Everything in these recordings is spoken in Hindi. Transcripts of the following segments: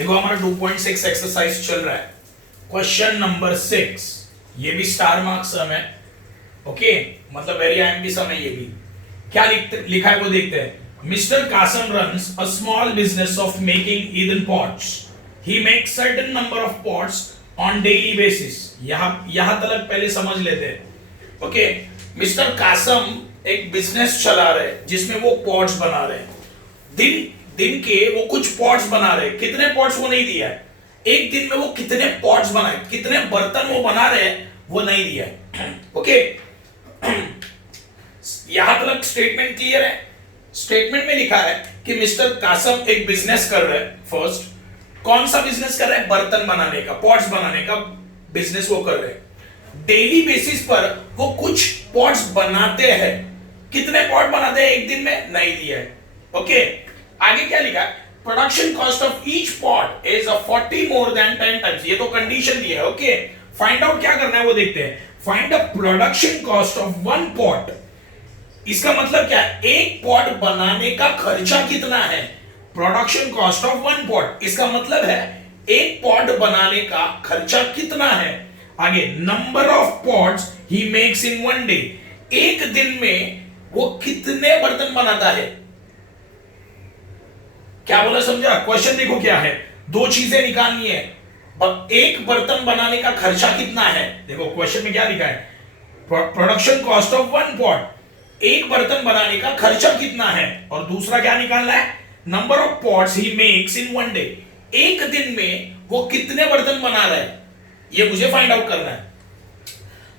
देखो हमारा 2.6 एक्सरसाइज चल रहा है, क्वेश्चन नंबर 6। ये भी स्टार मार्क सम है, ओके, मतलब वेरी आईएमपी सम है। ये भी क्या लिखा है वो देखते हैं। Mister Kasam runs a small business of making earthen pots. He makes certain number of pots on daily basis. यहां तक पहले समझ लेते हैं, ओके। मिस्टर कासम एक बिजनेस चला रहे जिसमें वो पॉट्स बना रहे हैं। दिन के वो कुछ पॉट्स बना रहे। कितने पॉट्स वो नहीं दिया है। एक दिन में वो कितने पॉट्स बनाए, कितने बर्तन वो बना रहे हैं वो नहीं दिया है, ओके। यहां तक स्टेटमेंट क्लियर है। स्टेटमेंट में लिखा है कि मिस्टर कासम एक बिजनेस कर रहे हैं। फर्स्ट, कौन सा बिजनेस कर रहे हैं? बर्तन बनाने का, पॉट्स बनाने का बिजनेस वो कर रहे हैं। डेली बेसिस पर वो कुछ पॉट्स बनाते हैं। कितने पॉट बनाते हैं एक दिन में? नहीं दिया है, ओके। आगे क्या लिखा है? Production cost of each pot is 40 more than 10 times. ये तो कंडीशन दी है, ओके। फाइंड आउट क्या करना है वो देखते हैं। Find the production cost of one pot. इसका मतलब क्या है? एक पॉट बनाने का खर्चा कितना है? Production cost of one pot, इसका मतलब है एक पॉट बनाने का खर्चा कितना है। आगे, number of pots he makes in one day. एक दिन में वो कितने बर्तन बनाता है? क्या बोला, समझा? क्वेश्चन देखो क्या है। दो चीजें निकालनी है। एक बर्तन बनाने का खर्चा कितना है? देखो क्वेश्चन में क्या लिखा है, production cost of one pot, एक बर्तन बनाने का खर्चा कितना है। और दूसरा क्या निकालना है? Number of pots he makes in one day. एक दिन में वो कितने बर्तन बना रहा है, ये मुझे फाइंड आउट करना है।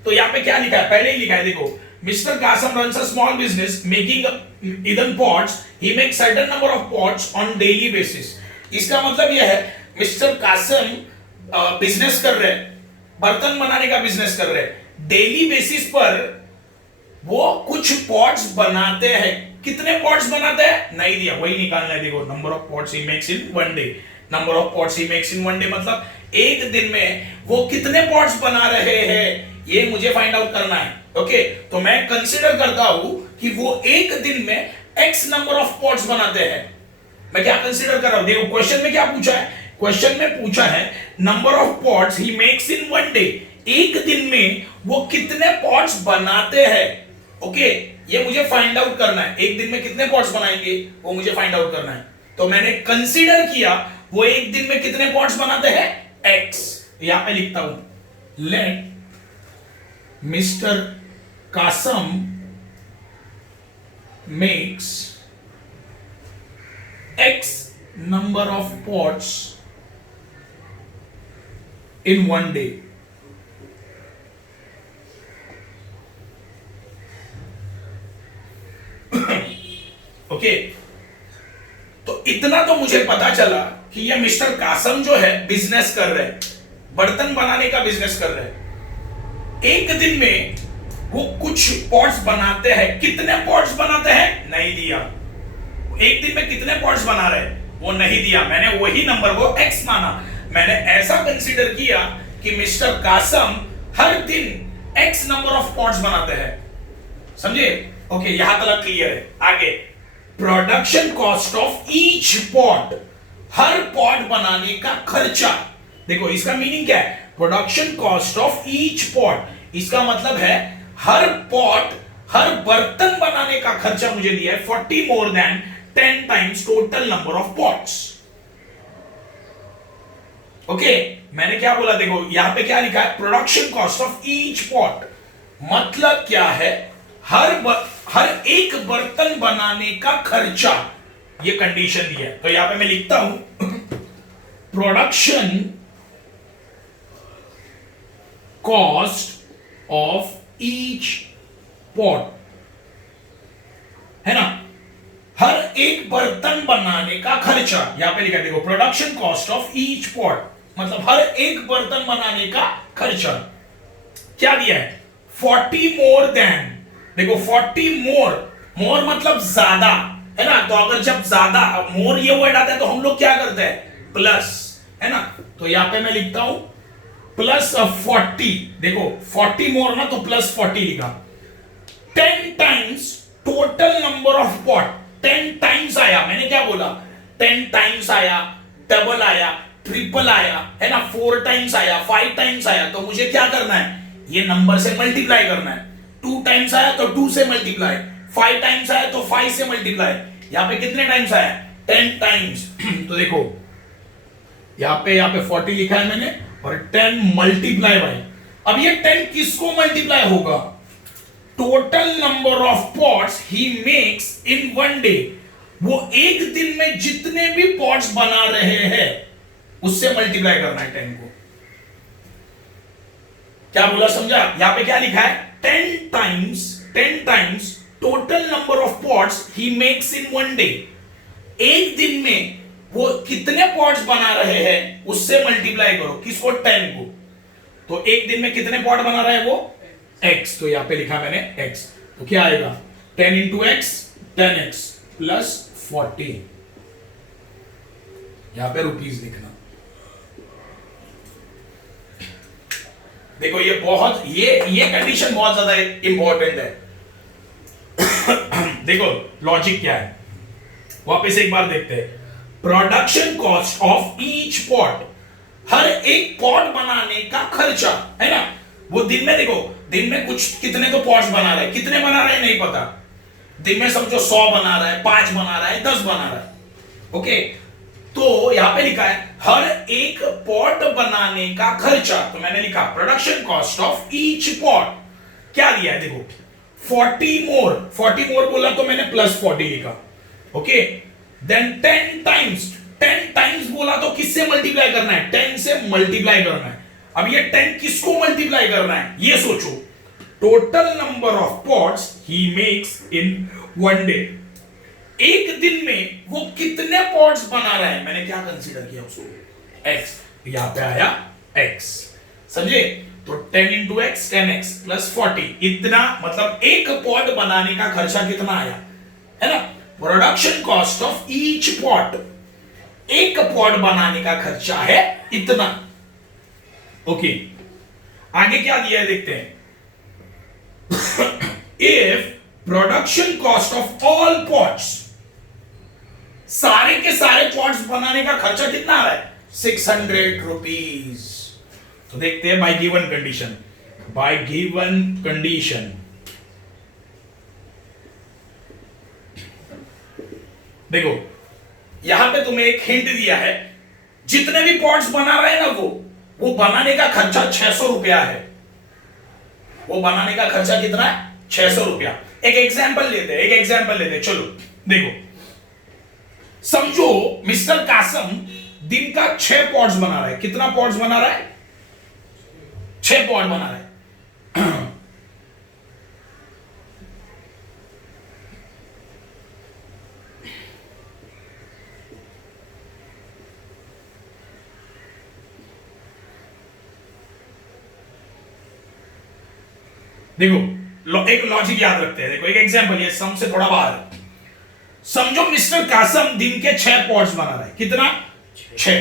तो यहां पे क्या लिखा है? पहले ही लिखा है, देखो, mister Kasam runs a small business making earthen pots. He makes certain number of pots on daily basis. इसका मतलब यह है मिस्टर कासम बिजनेस कर रहे हैं, बर्तन बनाने का बिजनेस कर रहे हैं। डेली बेसिस पर वो कुछ पॉट्स बनाते हैं। कितने पॉट्स बनाते हैं? नहीं दिया, वही निकालना है। देखो, number of pots he makes in one day. Number of pots he makes in one day मतलब एक दिन में वो कितने पॉट्स बना रहे हैं, ये मुझे फाइंड आउट करना है, ओके। तो मैं कंसीडर करता हूं कि वो एक दिन में एक्स नंबर ऑफ पॉट्स बनाते हैं। मैं क्या कंसीडर कर रहा हूं? देखो क्वेश्चन में क्या पूछा है। क्वेश्चन में पूछा है number of pots he makes in one day. एक दिन में वो कितने पॉट्स बनाते हैं, ओके। ये मुझे फाइंड आउट करना है। एक दिन में कितने पॉट्स बनाएंगे वो मुझे फाइंड आउट करना है। तो मैंने कंसीडर किया वो एक दिन में कितने पॉट्स बनाते हैं, एक्स। यहां पे लिखता हूं, let mister Kasam makes x number of pots in one day. Okay, तो इतना तो मुझे पता चला कि ये मिस्टर कासम जो है बिजनेस कर रहे हैं, बर्तन बनाने का बिजनेस कर रहे हैं। एक दिन में वो कुछ पॉट्स बनाते हैं। कितने पॉट्स बनाते हैं? नहीं दिया। एक दिन में कितने पॉट्स बना रहे हैं वो नहीं दिया। मैंने वही नंबर को एक्स माना। मैंने ऐसा कंसीडर किया कि मिस्टर कासम हर दिन एक्स नंबर ऑफ पॉट्स बनाते हैं, समझे? ओके, यहां तक क्लियर है। आगे, production cost of each pot, her pot बनाने का खर्चा। देखो इसका मीनिंग क्या है? Production cost of each pot, इसका मतलब है हर पॉट, हर बर्तन बनाने का खर्चा मुझे दिया है 40 more than 10 times total number of pots, okay. मैंने क्या बोला? देखो यहां पे क्या लिखा है, production cost of each pot, मतलब क्या है? हर एक बर्तन बनाने का खर्चा, ये कंडीशन दिया है। तो यहां पे मैं लिखता हूं production cost of each pot, है ना, हर एक बर्तन बनाने का खर्चा। यहां पे लिखा है, देखो, production cost of each pot मतलब हर एक बर्तन बनाने का खर्चा। क्या दिया है? 40 मोर देन। देखो 40 मोर मतलब ज्यादा, है ना। तो अगर जब ज्यादा, मोर ये वर्ड आता है तो हम लोग क्या करते हैं? प्लस, है ना। तो यहां पे मैं लिखता हूं प्लस 40। देखो 40 मोर ना, तो प्लस 40 लिखा। 10 times total number of pot, 10 times आया। मैंने क्या बोला? 10 टाइम्स आया, डबल आया, ट्रिपल आया है ना, 4 टाइम्स आया, 5 टाइम्स आया, तो मुझे क्या करना है, ये नंबर से मल्टीप्लाई करना है। 2 टाइम्स आया तो 2 से मल्टीप्लाई, 5 टाइम्स आया तो 5 से मल्टीप्लाई। यहां पे कितने टाइम्स आया, 10 टाइम्स। तो देखो यहां पे 40 लिखा है मैंने, और 10 मल्टीप्लाई बाय, अब ये 10 किसको मल्टीप्लाई होगा, total number of pots he makes in one day, वो एक दिन में जितने भी पॉट्स बना रहे हैं उससे मल्टीप्लाई करना है 10 को। क्या बोला, समझा? यहां पे क्या लिखा है, 10 times total number of pots he makes in one day, एक दिन में वो कितने पॉट्स बना रहे हैं उससे मल्टीप्लाई करो, किसको, 10 को। तो एक दिन में कितने पॉट बना रहा है वो, x, तो यहां पे लिखा मैंने x, तो क्या आएगा 10 इंटू एक्स, 10x प्लस 40, यहां पे रुपीस लिखना। देखो ये बहुत, ये कंडीशन बहुत ज्यादा इंपॉर्टेंट है। देखो लॉजिक क्या है, वापस एक बार देखते हैं। Production cost of each pot, हर एक पॉट बनाने का खर्चा है ना, वो दिन में, देखो दिन में कुछ कितने तो पॉट्स बना रहे हैं, कितने बना रहे हैं नहीं पता, दिन में समझो 100 बना रहा है, 5 बना रहा है, 10 बना रहा है, ओके। तो यहां पे लिखा है हर एक पॉट बनाने का खर्चा, तो मैंने लिखा production cost of each pot, क्या दिया है देखो 40 मोर बोला तो मैंने प्लस 40 लिखा, ओके। देन 10 टाइम्स बोला तो किससे मल्टीप्लाई करना है, 10 से मल्टीप्लाई करना है। अब ये 10 किसको मल्टीप्लाई करना है, ये सोचो, total number of pots he makes in one day, एक दिन में वो कितने पॉट्स बना रहा है, मैंने क्या कंसीडर किया उसको, x, यहां पे आया x, समझे? तो 10 इंटू एक्स 10x प्लस 40, इतना मतलब एक पॉट बनाने का खर्चा कितना आया, है ना। Production cost of each pot, एक पॉट बनाने का खर्चा है इतना, ओके। आगे क्या दिया है देखते हैं। If production cost of all pots, सारे के सारे पॉट्स बनाने का खर्चा कितना आ रहा है, 600 रुपीज। तो देखते हैं बाय गिवन कंडीशन, देखो यहां पे तुम्हें एक हिंट दिया है, जितने भी पॉट्स बना रहे हैं ना वो बनाने का खर्चा 600 रुपया है, वो बनाने का खर्चा कितना है, 600 रुपया। एक एग्जाम्पल लेते हैं, चलो देखो, समझो मिस्टर कासम दिन का 6 पॉट्स बना रहा है, कितना पॉट्स बना रहा है, 6 पॉट बना रहा है। देखो एक लॉजिक याद रखते हैं, देखो एक एग्जांपल, ये सम से थोड़ा बाहर है। समझो मिस्टर कासम दिन के 6 पॉट्स बना रहा है, कितना, 6।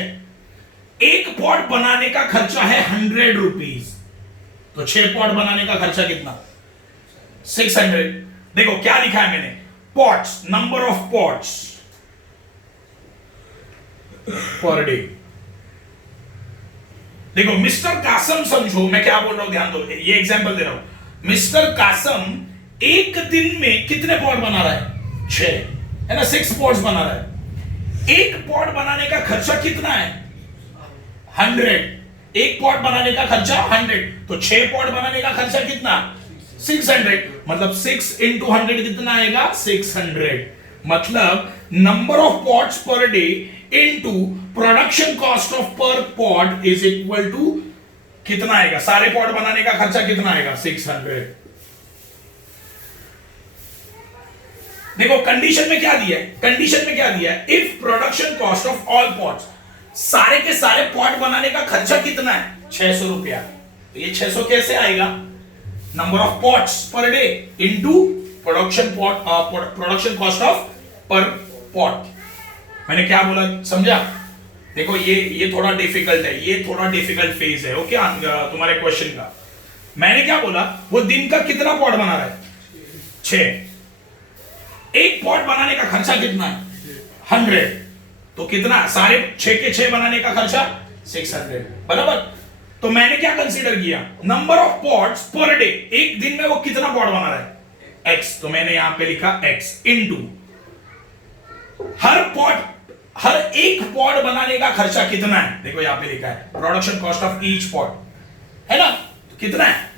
एक पॉट बनाने का खर्चा है 100 रुपीज, तो 6 पॉट बनाने का खर्चा कितना, 600। देखो क्या लिखा है मैंने, pots, number of pots per day. देखो मिस्टर कासम, समझो मैं क्या बोल रहा हूं, ध्यान दो, ये एग्जांपल दे रहा हूं। मिस्टर कासम एक दिन में कितने पॉट बना रहा है, 6, है ना, 6 पॉट्स बना रहा है। एक पॉट बनाने का खर्चा कितना है, 100। एक पॉट बनाने का खर्चा 100, तो 6 पॉट बनाने का खर्चा कितना, 600, मतलब 6 इंटू 100 कितना आएगा, 600। मतलब number of pots per day into production cost of पर पॉट इज इक्वल टू कितना आएगा, सारे पॉट बनाने का खर्चा कितना आएगा, 600। देखो कंडीशन में क्या दिया है, कंडीशन में क्या दिया है, if production cost of all pots, सारे के सारे पॉट बनाने का खर्चा कितना है, 600 रुपया। तो ये 600 कैसे आएगा, number of pots per day into production cost of पर पॉट। मैंने क्या बोला, समझा? देखो ये थोड़ा डिफिकल्ट है, ये थोड़ा डिफिकल्ट फेज है, ओके, तुम्हारे क्वेश्चन का। मैंने क्या बोला, वो दिन का कितना पॉट बना रहा है, 6। एक पॉट बनाने का खर्चा कितना है, 100, तो कितना, सारे 6 के 6 बनाने का खर्चा 600, बराबर। तो मैंने क्या कंसीडर किया, number of pots per day, एक दिन में वो कितना पॉट बना रहा है, x, तो मैंने यहां पे लिखा x इनटू हर एक पॉट बनाने का खर्चा कितना है, देखो यहां पे लिखा है production cost of each pot, है ना, तो कितना है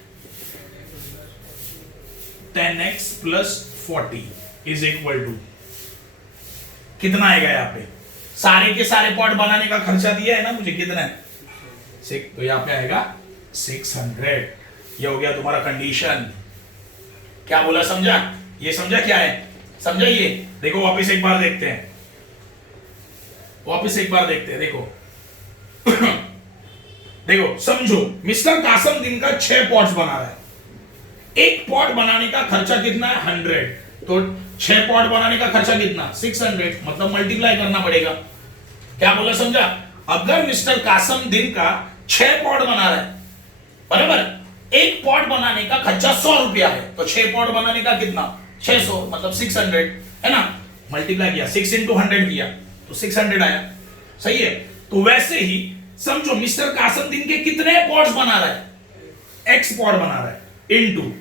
10x plus 40 is equal to कितना आएगा, यहां पे सारे के सारे पॉट बनाने का खर्चा दिया है ना मुझे, कितना है 6, तो यहां पे आएगा 600। ये हो गया तुम्हारा कंडीशन। क्या बोला, समझा, ये समझा क्या है, समझा ये, देखो वापस एक बार देखते हैं, देखो देखो समझो, मिस्टर कासम दिन का 6 पॉट्स बना रहा है, एक पॉट बनाने का खर्चा कितना है 100, तो 6 पॉट बनाने का खर्चा कितना 600, मतलब मल्टीप्लाई करना पड़ेगा। क्या बोला, समझा, अगर मिस्टर कासम दिन का 6 पॉट बना रहा है, बराबर, एक पॉट बनाने का खर्चा 100 रुपया है, तो 6 पॉट बनाने का कितना 600, मतलब 600, है ना, मल्टीप्लाई किया 6 इंटू 100 किया तो 600 आया, सही है। तो वैसे ही समझो मिस्टर कासम दिन के कितने पॉट्स बना रहा है, x पॉट बना रहा है, इनटू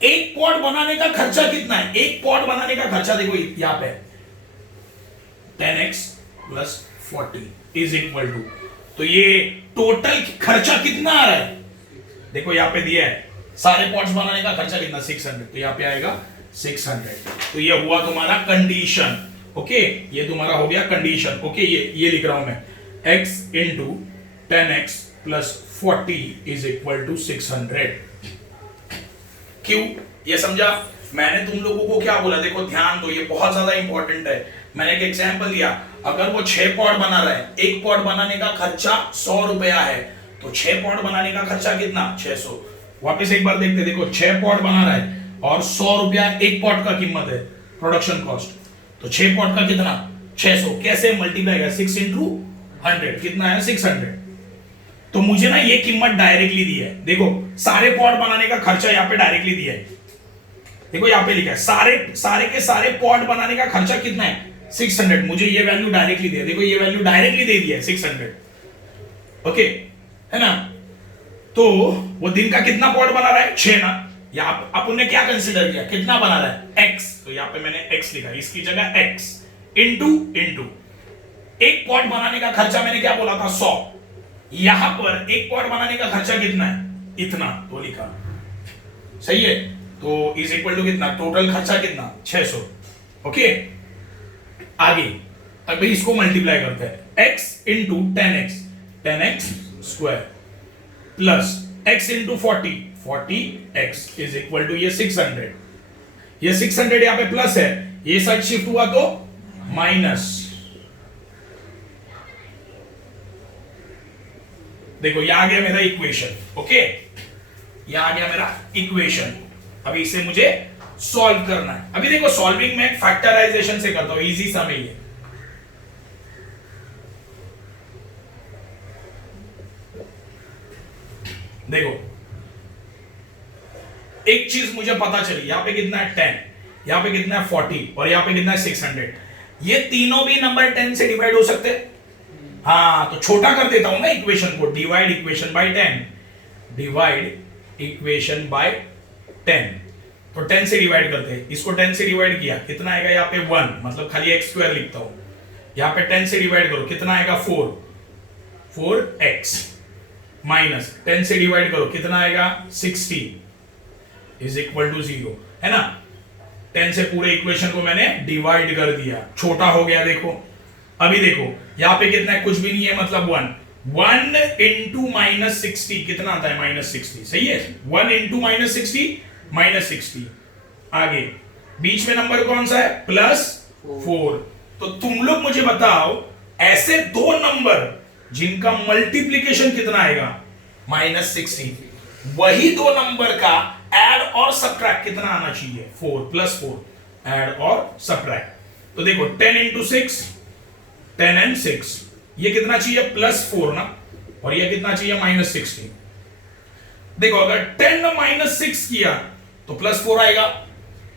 एक पॉट बनाने का खर्चा कितना है, एक पॉट बनाने का खर्चा देखो यहां पे 10x plus 40 is equal to, तो ये टोटल खर्चा कितना आ रहा है, देखो यहां पे दिया है सारे पॉट्स बनाने का खर्चा कितना 600, तो यहां पे आएगा 600। तो ये हुआ तुम्हारा कंडीशन, ओके, ये तुम्हारा हो गया कंडीशन, ओके, ये लिख रहा हूं मैं x into 10x plus 40 is equal to 600। क्यों, ये समझा, मैंने तुम लोगों को क्या बोला, देखो ध्यान दो, ये बहुत ज्यादा इंपॉर्टेंट है। मैंने एक एग्जांपल दिया, अगर वो 6 पॉट बना रहा है, एक पॉट बनाने का खर्चा 100 रुपया है, तो 6 पॉट बनाने का खर्चा कितना 600। वापस एक बार देखते, देखो 6 पॉट बना रहा है और 100 रुपया एक पॉट का कीमत है प्रोडक्शन कॉस्ट, तो 6 पॉट का कितना 600, कैसे मल्टीप्लाई किया 6 इंटू 100, कितना है 600। तो मुझे ना ये कीमत डायरेक्टली दी है, देखो सारे पॉट बनाने का खर्चा यहाँ पे डायरेक्टली दिया है, देखो यहाँ पे लिखा है सारे के सारे पॉट बनाने का खर्चा कितना है 600, मुझे ये वैल्यू डायरेक्टली दिया, देखो ये वैल्यू डायरेक्टली दे दिया है 600, ओके, है ना। तो वो दिन का कितना पॉट बना रहा है 6 ना, यहाँ अपन ने क्या कंसीडर किया, कितना बना रहा है x, तो यहाँ पे मैंने x लिखा, इसकी जगह x इंटू एक पॉट बनाने का खर्चा मैंने क्या बोला था 100, यहां पर एक पॉट बनाने का खर्चा कितना है इतना, तो लिखा, सही है, तो इज इक्वल टू कितना, टोटल खर्चा कितना 600, ओके। आगे अभी इसको मल्टीप्लाई करते हैं, x into 10x square plus x into 40x is equal to ये 600, ये 600 यहां पे प्लस है, ये साइड शिफ्ट हुआ तो माइनस, देखो यहां आ गया मेरा इक्वेशन, ओके, यहां आ गया मेरा इक्वेशन। अभी इसे मुझे सॉल्व करना है, अभी देखो सॉल्विंग में फैक्टराइजेशन से करता हूं, इजी सा में ये, देखो एक चीज मुझे पता चली, यहां पे कितना है 10, यहां पे कितना है 40 और यहां पे कितना है 600, ये तीनों भी नंबर 10 से डिवाइड हो सकते हैं, हाँ, तो छोटा कर देता हूं ना इक्वेशन को, divide equation by 10, divide equation by 10, तो 10 से डिवाइड करते हैं, इसको 10 से डिवाइड किया कितना आएगा यहाँ पे 1, मतलब खाली x स्क्वायर लिखता हूं, यहाँ पे 10 से डिवाइड करो कितना आएगा 4x माइनस 10 से डिवाइड करो कितना आएगा 60 इज इक्वल टू 0, है ना। 10 से पूरे इक्वेशन को मैंने डिवाइड कर दिया, छोटा हो गया, देखो अभी देखो यहां पे कितना है, कुछ भी नहीं है, मतलब 1 इंटू माइनस 60 कितना आता है -60, सही है, 1 इंटू -60 -60, आगे बीच में नंबर कौन सा है +4, तो तुम लोग मुझे बताओ ऐसे दो नंबर जिनका मल्टीप्लीकेशन कितना आएगा -60, वही दो नंबर का ऐड और सब्ट्रैक्ट कितना आना चाहिए 4 +4 ऐड और सब्ट्रैक्ट। तो देखो 10 इंटू 6 10 and 6, ये कितना चाहिए +4 ना, और ये कितना चाहिए -60। देखो अगर 10 -6 किया तो +4 आएगा,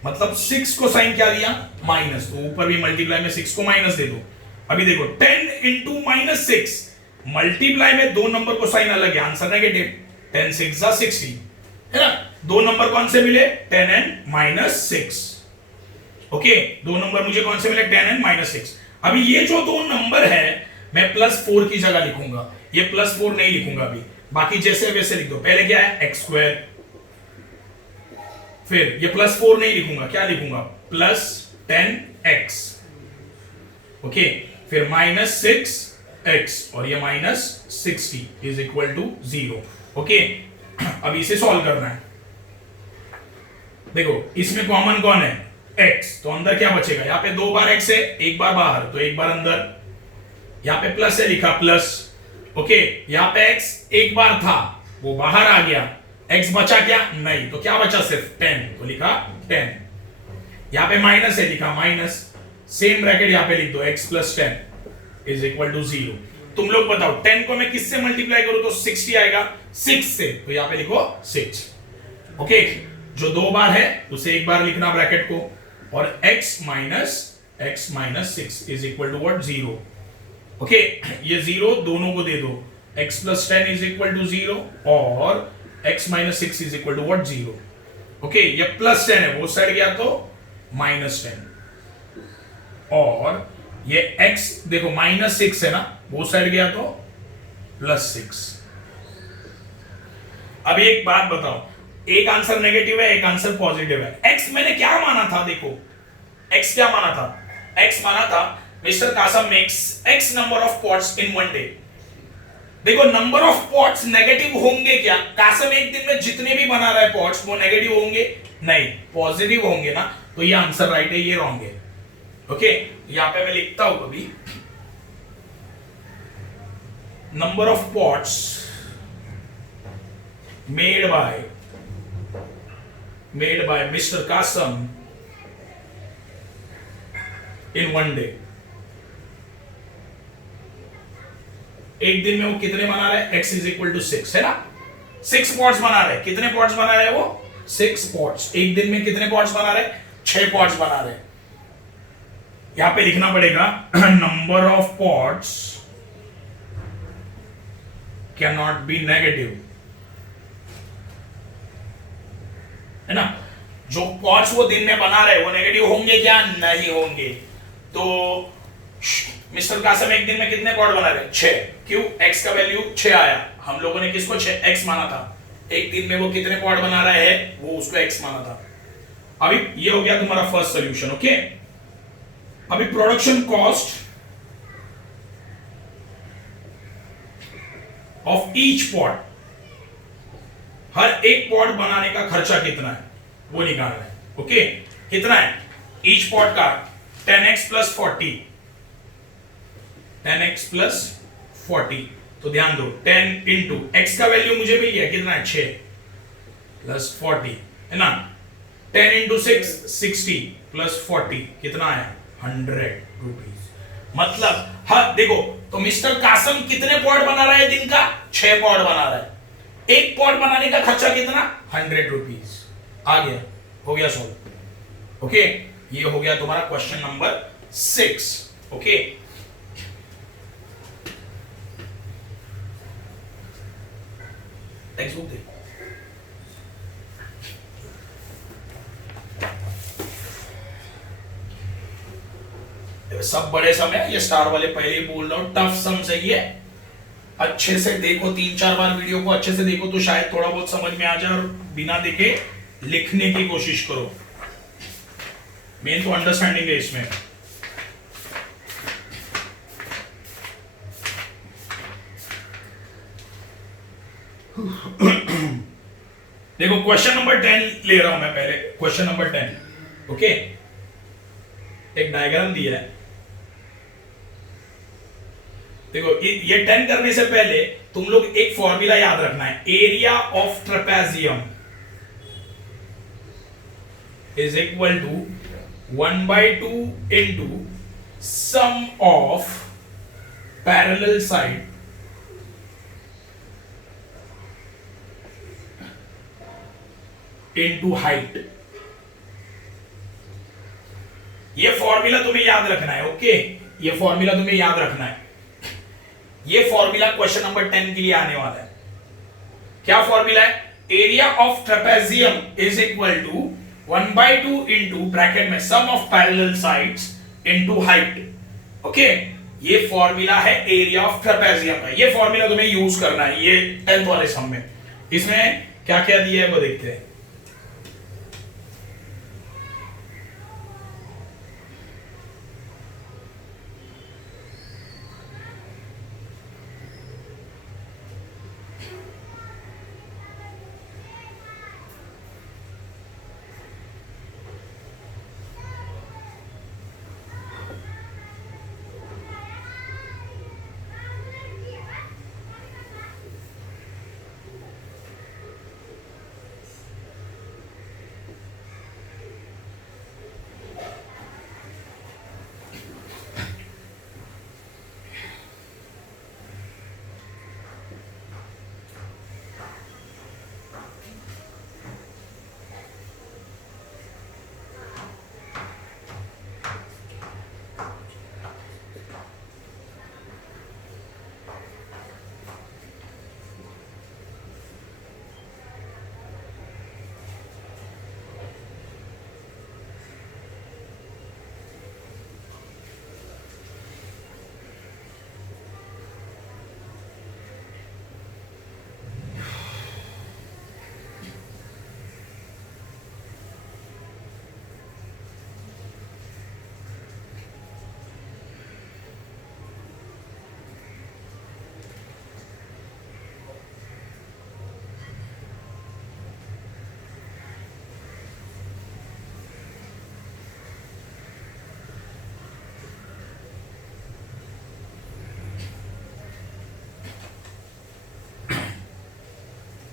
मतलब 6 को साइन क्या दिया माइनस, तो ऊपर भी मल्टीप्लाई में 6 को माइनस दे दो, अभी देखो 10 इंटू -6 मल्टीप्लाई में दो नंबर को साइन अलग है, आंसर नेगेटिव। 10 6 जा 60 है ना। दो नंबर कौन से मिले? 10 एंड -6। ओके, दो नंबर मुझे कौन से मिले? 10 एंड -6। अभी ये जो दो नंबर है मैं +4 की जगह लिखूंगा, ये +4 नहीं लिखूंगा अभी, बाकी जैसे वैसे लिख दो। पहले क्या है? x², फिर ये +4 नहीं लिखूंगा, क्या लिखूंगा? +10x। ओके, फिर -6x और ये -60 इज इक्वल टू 0। ओके, अब इसे सॉल्व करना है। देखो इसमें कॉमन कौन है? x, तो अंदर क्या बचेगा? यहाँ पे 2 बार x है, एक बार बाहर, तो एक बार अंदर। यहाँ पे प्लस है, लिखा प्लस। ओके, यहाँ पे x एक बार था, वो बाहर आ गया, x बचा क्या? नहीं, तो क्या बचा? सिर्फ 10, तो लिखा 10। यहाँ पे माइनस है, लिखा माइनस। सेम ब्रैकेट यहाँ पे लिख दो, x + 10 इज इक्वल टू 0। तुम लोग बताओ 10 को मैं किससे मल्टीप्लाई करूं तो 60 आएगा? 6 से, तो यहाँ पे लिखो 6। ओके, जो दो बार है उसे एक बार लिखना ब्रैकेट को, और x - 6 is equal to what? 0। Okay, ये 0 दोनों को दे दो, x + 10 इज इक्वल टू 0 और x - 6 is equal to what? 0। Okay, ये +10 है, वो साइड गया तो -10, और ये x देखो -6 है ना, वो साइड गया तो +6। अब एक बात बताओ, एक आंसर नेगेटिव है, एक आंसर पॉजिटिव है। x मैंने क्या माना था? देखो x क्या माना था? x माना था mister Kasam makes x number of pots in one day. देखो नंबर ऑफ पॉट्स नेगेटिव होंगे क्या? कासम एक दिन में जितने भी बना रहा है पॉट्स, वो नेगेटिव होंगे? नहीं, पॉजिटिव होंगे ना, तो ये आंसर राइट है, ये रॉन्ग है। ओके, यहां पे मैं लिखता हूं अभी, number of pots made by mister Kasam in one day. एक दिन में वो कितने बना रहा है? x इज इक्वल टू 6 है ना। 6 पॉट्स बना रहे हैं। कितने पॉट्स बना रहे हैं वो? 6 पॉट्स। एक दिन में कितने पॉट्स बना रहे हैं? 6 पॉट्स बना रहे हैं। यहां पे लिखना पड़ेगा number of pots can not be negative, है ना। जो पॉट्स वो दिन में बना रहे हैं वो नेगेटिव होंगे क्या? नहीं होंगे। तो मिस्टर कासम एक दिन में कितने पॉट बना रहे हैं? 6। क्यों? x का वैल्यू 6 आया, हम लोगों ने किसको 6x माना था। एक दिन में वो कितने पॉट बना रहा है, वो उसको x माना था। अभी ये हो गया तुम्हारा फर्स्ट सॉल्यूशन। ओके, अभी production cost of each pot, हर एक पॉट बनाने का खर्चा कितना है वो निकालना है। ओके, कितना है ईच पॉट का? 10x + 40, 10x + 40। तो ध्यान दो 10 इंटू x का वैल्यू मुझे मिल गया, कितना है? 6 + 40 है ना। 10 इंटू 6 60 + 40 कितना है? 100 रुपीज। मतलब हाँ देखो, तो मिस्टर कासम कितने पॉट बना रहा है दिन का? 6 पॉट बना रहा है। एक पॉट बनाने का खर्चा कितना? 100 रुपीज। आ गया, हो गया सॉल्व। ओके, ये हो गया तुम्हारा question number 6। Okay, text book देखो। सब बड़े सम है, ये स्टार वाले पहले ही बोल रहा हूं, टफ सम चाहिए। अच्छे से देखो, 3-4 बार वीडियो को अच्छे से देखो तो शायद थोड़ा बहुत समझ में आ जाए, और बिना देखे लिखने की कोशिश करो। मेन तो अंडरस्टैंडिंग है इसमें। देखो क्वेश्चन नंबर 10 ले रहा हूं मैं पहले। Question number 10। ओके, एक डायग्राम दिया है। देखो ये 10 करने से पहले तुम लोग एक फॉर्मूला याद रखना है। Area of trapezium is equal to 1/2 into sum of parallel side into height. ये फॉर्मूला तुम्हें याद रखना है। ओके, ये फॉर्मूला तुम्हें याद रखना है। ये फॉर्मूला क्वेश्चन नंबर 10 के लिए आने वाला है। क्या फॉर्मूला है? Area of trapezium is equal to 1/2 into bracket में sum of parallel sides into height. Okay, ये फॉर्मूला है एरिया ऑफ ट्रेपेजियम का। ये फॉर्मूला तुम्हें यूज करना है ये 10th वाले सम में। इसमें क्या क्या दिया है वो देखते हैं।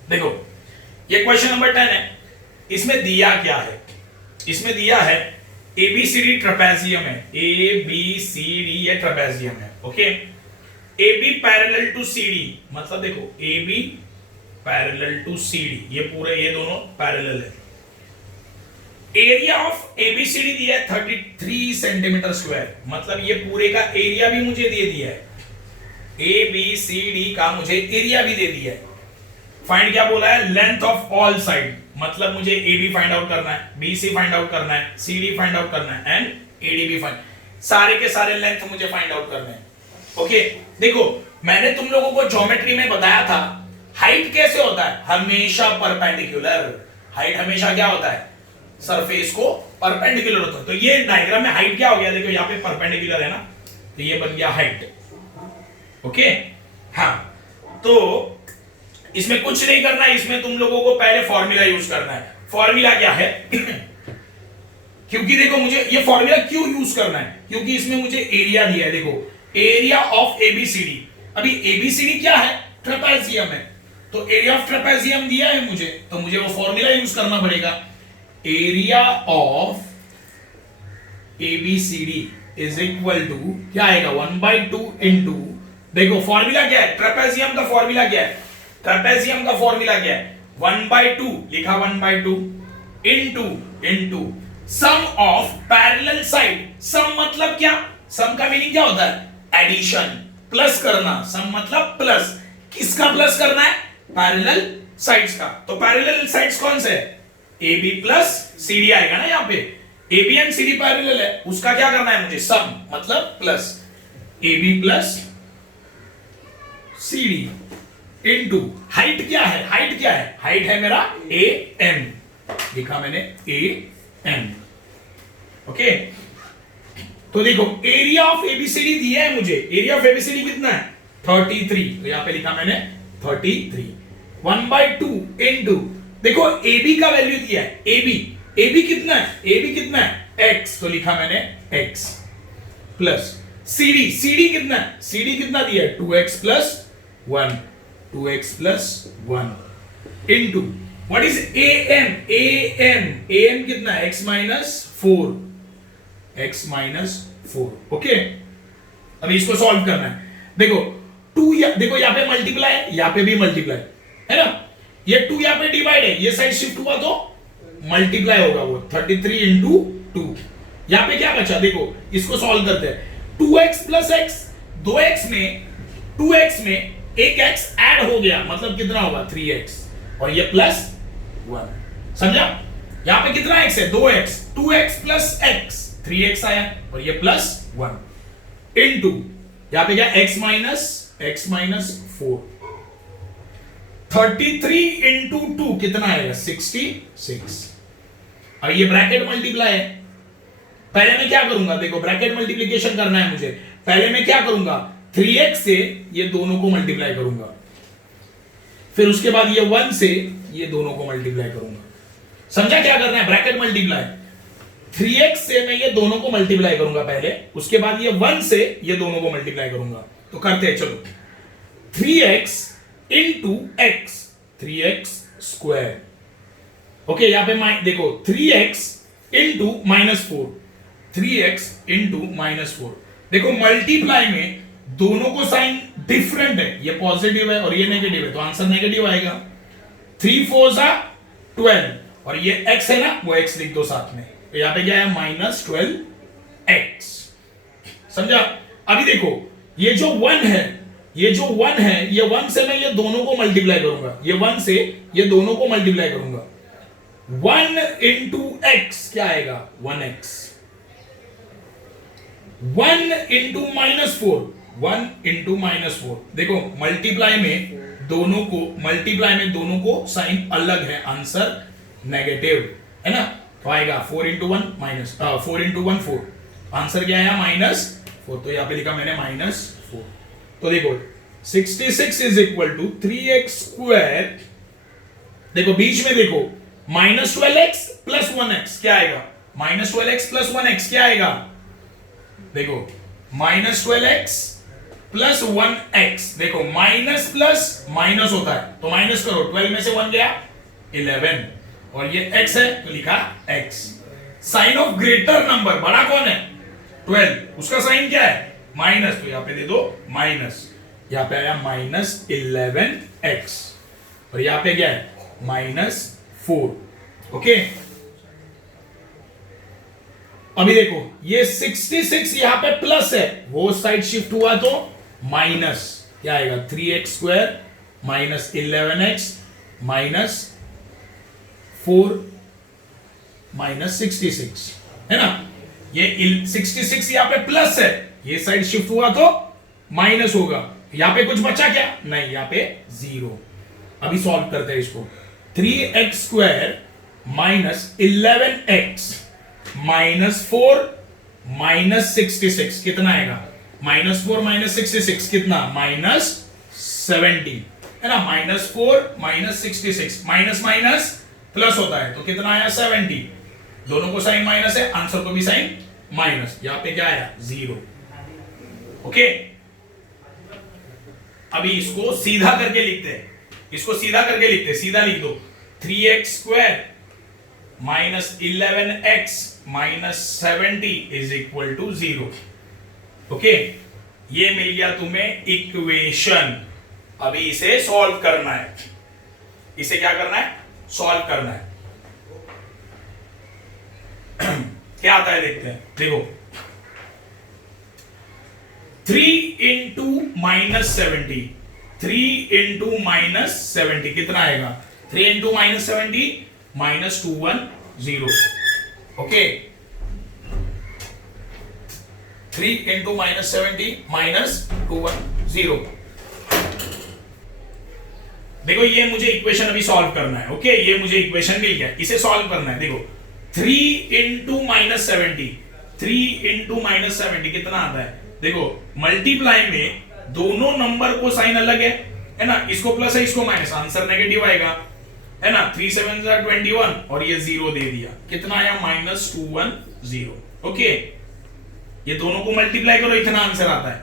देखो, ये क्वेश्चन नंबर 10 है। इसमें दिया क्या है? इसमें दिया है एबीसीडी ट्रेपेजियम है। एबीसीडी ये ट्रेपेजियम है। Okay, AB parallel to CD, मतलब देखो AB पैरेलल टू CD, ये पूरे ये दोनों पैरेलल है। एरिया ऑफ ABCD दिया है 33 सेंटीमीटर स्क्वायर, मतलब ये पूरे का एरिया भी मुझे दे दिया है। ABCD का मुझे एरिया भी दे दिया है। फाइंड क्या बोला है? लेंथ ऑफ ऑल साइड, मतलब मुझे AB फाइंड आउट करना है, BC फाइंड आउट करना है, CD फाइंड आउट करना है एंड AD भी फाइंड, सारे के सारे लेंथ मुझे फाइंड आउट करने हैं। ओके, देखो मैंने तुम लोगों को ज्योमेट्री में बताया था हाइट कैसे होता है, हमेशा परपेंडिकुलर। हाइट हमेशा क्या होता है? सरफेस को परपेंडिकुलर होता है। तो ये डायग्राम में हाइट क्या हो गया? देखो यहाँ पे परपेंडिकुलर है ना, तो ये बन गया हाइट। ओके, हाँ, तो इसमें कुछ नहीं करना है, इसमें तुम लोगों को पहले फॉर्मूला यूज करना है। फॉर्मूला क्या है? क्योंकि देखो मुझे ये फॉर्मूला क्यों यूज करना है, क्योंकि इसमें मुझे एरिया दिया है। देखो एरिया ऑफ एबीसीडी, अभी एबीसीडी क्या है? ट्रेपेजियम है, तो एरिया ऑफ ट्रेपेजियम दिया है मुझे, तो मुझे वो फॉर्मूला यूज करना पड़ेगा। Area of ABCD is equal to क्या आएगा? 1/2 इंटू, देखो फॉर्मूला क्या है? ट्रेपेजियम का फॉर्मूला क्या है? ट्रेपेजियम का फॉर्मूला क्या है? 1/2 लिखा, 1/2 into sum of parallel side. Sum मतलब क्या? सम का मीनिंग क्या होता है? एडिशन, प्लस करना। सम मतलब प्लस, किसका प्लस करना है? पैरेलल साइड्स का। तो पैरेलल साइड्स कौन से है? AB प्लस CD आएगा ना यहाँ पे, AB एंड CD पैरेलल है, उसका क्या करना है मुझे? सम मतलब plus, AB plus CD into height क्या है? हाइट क्या है? हाइट है मेरा AM, लिखा मैंने AM। ओके, तो देखो एरिया ऑफ ABCD दिया है मुझे। एरिया ऑफ ABCD कितना है? 33, तो यहां पे लिखा मैंने 33। 1/2 इनटू, देखो AB का वैल्यू दिया है, AB कितना है? AB कितना है? X, तो लिखा मैंने X प्लस CD कितना है? CD कितना दिया है? 2x plus 1, 2x plus 1 into what is AM कितना है? x minus 4, x minus 4। Okay, अभी इसको सॉल्व करना है। देखो 2, देखो यहाँ पे मल्टीप्लाई है, यहाँ पे भी मल्टीप्लाई है ना, ये 2 यहाँ पे डिवाइड है, ये साइड शिफ्ट हुआ तो मल्टीप्लाई होगा वो 33 इंटू 2। यहाँ पे क्या बचा? देखो इसको सॉल्व करते हैं। 2x प्लस एक्स, 2x में 2x में एक x ऐड हो गया, मतलब कितना होगा 3x, और ये प्लस 1। समझा? यहां पे कितना x है 2x, 2x plus x 3x आया, और ये प्लस 1 इनटू यहां पे क्या x माइनस 4, 33 इंटू 2 कितना आएगा 66। अब ये ब्रैकेट मल्टीप्लाई है, पहले मैं क्या करूंगा, देखो ब्रैकेट मल्टीप्लिकेशन करना है मुझे, पहले मैं क्या करूंगा 3x से ये दोनों को मल्टीप्लाई करूंगा, फिर उसके बाद ये 1 से ये दोनों को मल्टीप्लाई करूंगा। समझा क्या करना है, ब्रैकेट मल्टीप्लाई, 3x से मैं ये दोनों को मल्टीप्लाई करूंगा पहले, उसके बाद ये 1 से ये दोनों को मल्टीप्लाई करूंगा। तो करते हैं, चलो 3x into x, 3x square, okay. यहां पे देखो 3x इंटू -4, 3x इंटू -4। देखो मल्टीप्लाई में दोनों को साइन डिफरेंट है, ये पॉजिटिव है और ये नेगेटिव है, तो आंसर नेगेटिव आएगा। 3 4 12, और ये x है ना, वो x लिख दो साथ में, तो यहां पे क्या है -12x। समझा? अभी देखो ये जो 1 है, ये 1 से मैं ये दोनों को मल्टीप्लाई करूंगा, ये 1 से ये दोनों को मल्टीप्लाई करूंगा, 1 इंटू एक्स क्या आएगा 1x, 1 इंटू -4, 1 इंटू -4। देखो मल्टीप्लाई में दोनों को साइन अलग है, आंसर नेगेटिव है ना, तो आएगा 4 इंटू 1 4, आंसर क्या आया -4, तो यहां पे लिखा मैंने -4। तो देखो 66 is equal to 3x square, देखो बीच में देखो -12x प्लस 1x क्या आएगा, -12x प्लस 1x क्या आएगा, देखो -12x प्लस 1x, देखो माइनस प्लस माइनस होता है तो माइनस करो, 12 में से 1 गया 11, और ये x है तो लिखा x। Sign of greater number, बड़ा कौन है 12, उसका साइन क्या है माइनस, तो यहां पे दे दो माइनस, यहां पे आया -11x, और यहां पे क्या है -4, ओके। अभी देखो ये 66 यहां पे प्लस है, वो साइड शिफ्ट हुआ तो माइनस, क्या आएगा 3x स्क्वायर -11x -4 -66 है ना, ये 66 यहां पे प्लस है, ये साइड शिफ्ट हुआ तो माइनस होगा, यहां पे कुछ बचा क्या, नहीं यहां पे 0। अभी सॉल्व करते हैं इसको, 3x स्क्वायर -11x -4 -66 कितना आएगा, -4 -66 कितना -70 है ना, -4 -66, माइनस माइनस प्लस होता है तो कितना आया 70, दोनों को साइन माइनस है, आंसर को भी साइन माइनस, यहां पे क्या आया 0, ओके। अभी इसको सीधा करके लिखते हैं, सीधा लिख दो, 3x square -11x -70 is equal to 0, okay. ये मिल गया तुम्हें इक्वेशन, अभी इसे सॉल्व करना है, इसे क्या करना है सॉल्व करना है। क्या आता है देखते हैं, देखो 3 इंटू -70, 3 इंटू -70 कितना आएगा, 3 इंटू -70 -210, ओके। 3 इंटू -70 -210, देखो ये मुझे इक्वेशन अभी सॉल्व करना है, ओके। ये मुझे इक्वेशन मिल गया, इसे सॉल्व करना है। देखो 3 इंटू -70, 3 इंटू -70 कितना आता है, देखो मल्टीप्लाई में दोनों नंबर को साइन अलग है ना, इसको प्लस है इसको माइनस, आंसर नेगेटिव आएगा है ना, 3 7 21, और ये 0 दे दिया, कितना आया -210, ओके। ये दोनों को मल्टीप्लाई करो, इतना आंसर आता है।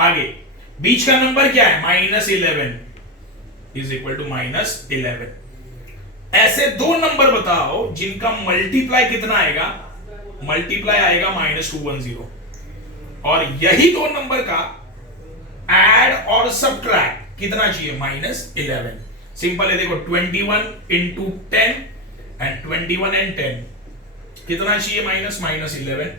आगे बीच का नंबर क्या है -11 इज इक्वल टू -11। ऐसे दो नंबर बताओ जिनका मल्टीप्लाई कितना आएगा, मल्टीप्लाई आएगा -210, और यही दो नंबर का ऐड और सब्ट्रैक्ट कितना चाहिए -11। सिंपल है, देखो 21 इंटू 10 एंड 21 एंड 10 कितना चाहिए -11,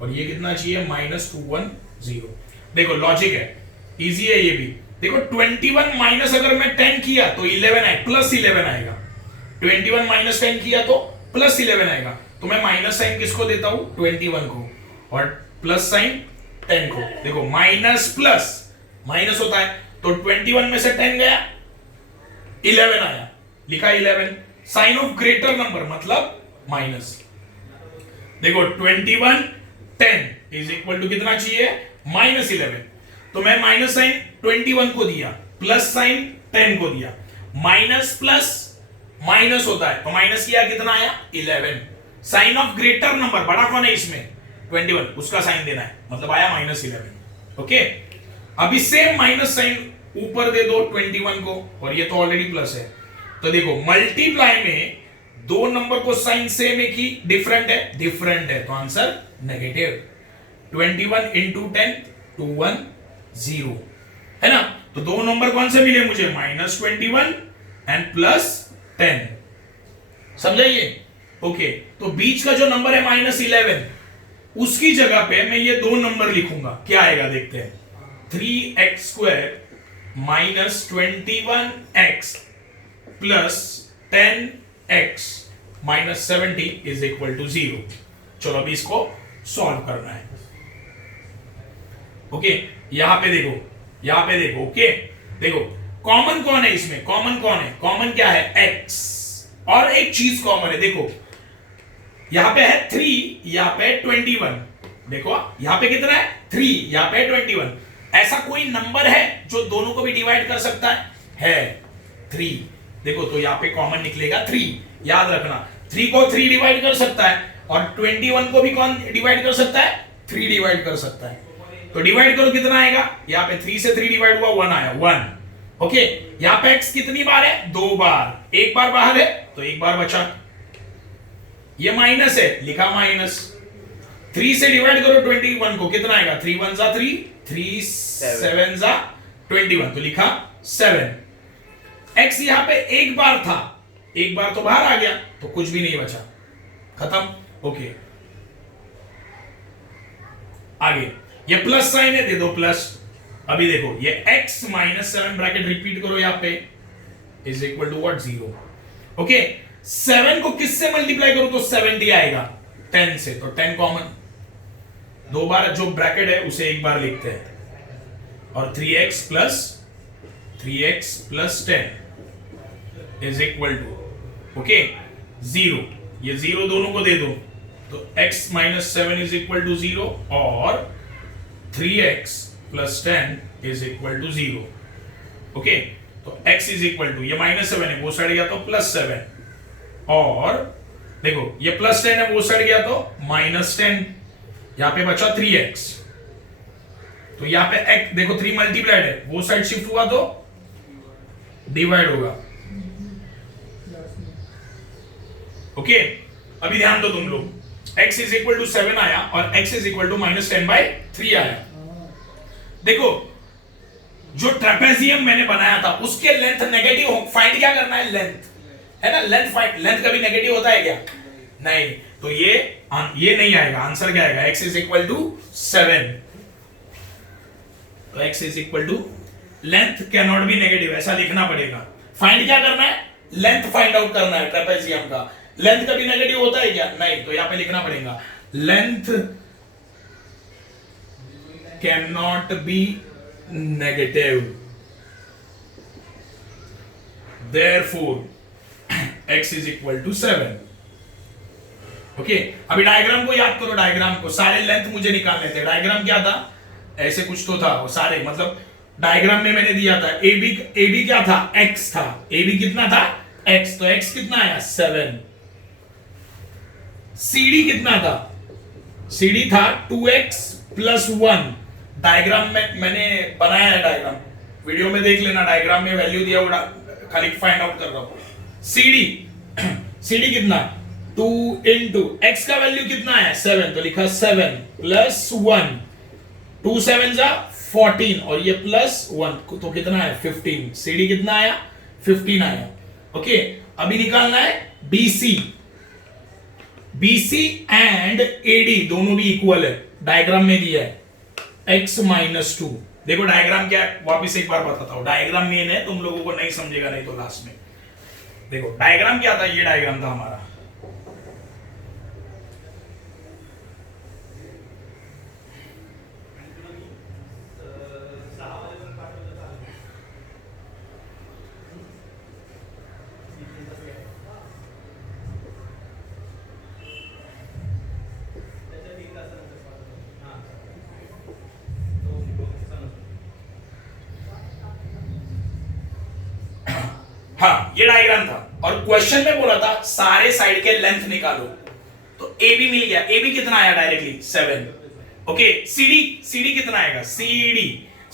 और ये कितना चाहिए -210। 0। देखो लॉजिक है, इजी है ये भी। देखो 21 माइनस अगर मैं 10 किया तो 11 आए, प्लस 11 आएगा। 21 माइनस 10 किया तो प्लस 11 आएगा। तो मैं माइनस साइन किसको देता हूं? 21 को, और प्लस साइन 10 को। देखो माइनस प्लस माइनस होता है, तो 21 में से 10 गया, 11 आया, लिखा 11। साइन ऑफ ग्रेटर नंबर मतलब माइनस। देखो 21 10 इज इक्वल टू कितना चाहिए? माइनस 11। तो मैं माइनस साइन 21 को दिया, प्लस साइन 10 को दिया। माइनस प्लस माइनस होता है, तो माइनस किया, कितना आया? 11। साइन ऑफ ग्रेटर नंबर, बड़ा कौन है इसमें? 21, उसका साइन देना है, मतलब आया माइनस 11। ओके, अभी सेम माइनस साइन ऊपर दे दो 21 को, और ये तो ऑलरेडी प्लस है। तो देखो मल्टीप्लाई में दो नंबर को साइन सेम है कि डिफरेंट है? डिफरेंट है, तो आंसर नेगेटिव। 21 इंटू 10 210 है ना। तो दो नंबर कौन से मिले मुझे? Minus 21 and plus 10। समझाइए? ओके, तो बीच का जो नंबर है माइनस 11, उसकी जगह पे मैं ये दो नंबर लिखूंगा, क्या आएगा देखते हैं। 3x² minus 21x plus 10x minus 70 is equal to 0। चलो अभी इसको सॉल्व करना है। ओके, यहां पे देखो, यहां पे देखो। ओके, देखो कॉमन कौन है इसमें? कॉमन कौन है? कॉमन क्या है? x। और एक चीज कॉमन है, देखो यहां पे है 3, यहां पे 21। देखो यहां पे कितना है? 3, यहां पे 21। ऐसा कोई नंबर है जो दोनों को भी डिवाइड कर सकता है? है 3। देखो तो यहां पे कॉमन निकलेगा 3। याद रखना, 3 को 3 डिवाइड कर सकता है, और 21 को भी कौन डिवाइड कर सकता है? 3 डिवाइड कर सकता है। तो डिवाइड करो, कितना आएगा? यहां पे 3 से 3 डिवाइड हुआ, 1 आया, 1। ओके, यहां पे x कितनी बार है? 2 बार। एक बार बाहर है तो एक बार बचा। ये माइनस है, लिखा माइनस। 3 से डिवाइड करो 21 को, कितना आएगा? 3 1 जा 3, 3 7 जा 21, तो लिखा 7। x यहां पे एक बार था, एक बार तो बाहर आ गया, तो कुछ भी नहीं बचा, खत्म। ओके, आगे ये प्लस साइन है, दे दो प्लस। अभी देखो ये x माइनस 7 ब्रैकेट रिपीट करो यहां पे, is equal to what? 0। Okay, 7 को किससे मल्टीप्लाई करो तो 70 आएगा? 10 से, तो 10 कॉमन। दो बार जो ब्रैकेट है उसे एक बार लिखते हैं, और 3x plus 10 is equal to, okay, 0। ये 0 दोनों को दे दो, तो x minus 7 is equal to 0, और 3x plus 10 is equal to 0। Okay, तो x इज इक्वल टू, ये माइनस 7 है, वो सड़ गया तो प्लस 7, और देखो ये प्लस 10 है, वो सड़ गया तो माइनस 10। यहां पे बचा 3x, तो यहां पे x देखो 3 मल्टीप्लाइड है, वो साइड शिफ्ट हुआ तो डिवाइड होगा। ओके, अभी ध्यान दो तुम लोग, x इज इक्वल टू 7 आया, और x is equal to minus 10/3 आया। देखो जो ट्रेपेजियम मैंने बनाया था उसके लेंथ नेगेटिव फाइंड क्या करना है? लेंथ है ना, लेंथ फाइंड। लेंथ कभी नेगेटिव होता है क्या? नहीं, तो ये नहीं आएगा। आंसर क्या आएगा? x is equal to 7। तो x is equal to, length can not be negative, ऐसा लिखना पड़ेगा। फाइंड क्या करना है? लेंथ फाइंड आउट करना है ट्रेपेजियम का। लेंथ कभी नेगेटिव होता है क्या? नहीं, तो यहां पे लिखना पड़ेगा length can not be negative, therefore x is equal to 7। Okay, अभी डायग्राम को याद करो। डायग्राम को, सारे लेंथ मुझे निकालने थे। डायग्राम क्या था? ऐसे कुछ तो था, वो सारे मतलब डायग्राम में मैंने दिया था AB क्या था? x था। AB कितना था? x, तो x कितना आया? 7। CD कितना था? CD था 2x प्लस 1। डायग्राम में मैंने बनाया है, डायग्राम वीडियो में देख लेना, डायग्राम में वैल्यू दिया हुआ, खाली फाइंड आउट कर रहा हूं। CD कितना? 2 इंटू x का वैल्यू कितना है? 7, तो लिखा 7 प्लस 1, 2 7 जा 14, और ये प्लस 1, तो कितना है? 15। CD कितना आया? 15 आया। ओके, अभी निकालना है BC एंड AD दोनों भी इक्वल है, डायग्राम में दिया है। x minus 2। देखो डायग्राम क्या है, वापिस एक बार बताता हूं, डायग्राम मेन है, तुम लोगों को नहीं समझेगा नहीं तो लास्ट में। देखो डायग्राम क्या था, ये डायग्राम था हमारा। हाँ ये डायग्राम था, और क्वेश्चन में बोला था सारे साइड के लेंथ निकालो, तो ए बी मिल गया। ए बी कितना आया डायरेक्टली 7। ओके सी डी कितना आएगा, सी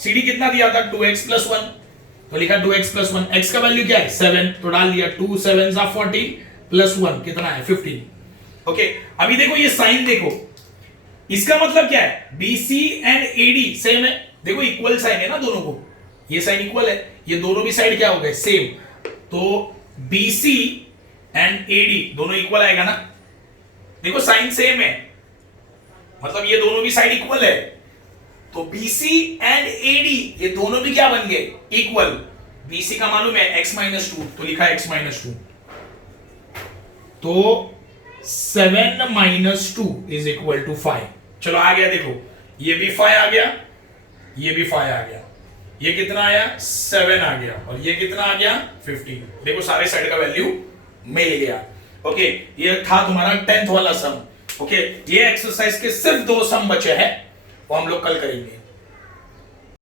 डी कितना दिया था 2x प्लस 1, तो लिखा 2x प्लस 1। x का वैल्यू क्या है 7, तो डाल दिया 2 7 14 प्लस 1 कितना है 15। ओके अभी देखो ये साइन देखो, इसका मतलब क्या है BC एंड AD सेम है। देखो इक्वल साइन है ना दोनों को, ये साइन इक्वल है, ये दोनों भी साइड क्या हो गए सेम, तो BC एंड AD दोनों इक्वल आएगा ना। देखो साइन सेम है, मतलब ये दोनों भी साइड इक्वल है, तो BC एंड AD ये दोनों भी क्या बन गए इक्वल। BC का मालूम है x माइनस 2, तो लिखा x माइनस 2, तो 7 माइनस 2 इज इक्वल टू 5। चलो आ गया, देखो ये भी 5 आ गया, ये भी 5 आ गया, ये कितना आया 7 आ गया, और ये कितना आ गया 15। देखो सारे साइड का वैल्यू मिल गया। ओके ये था तुम्हारा 10th वाला सम। ओके ये एक्सरसाइज के सिर्फ 2 सम बचे हैं, वो हम लोग कल करेंगे।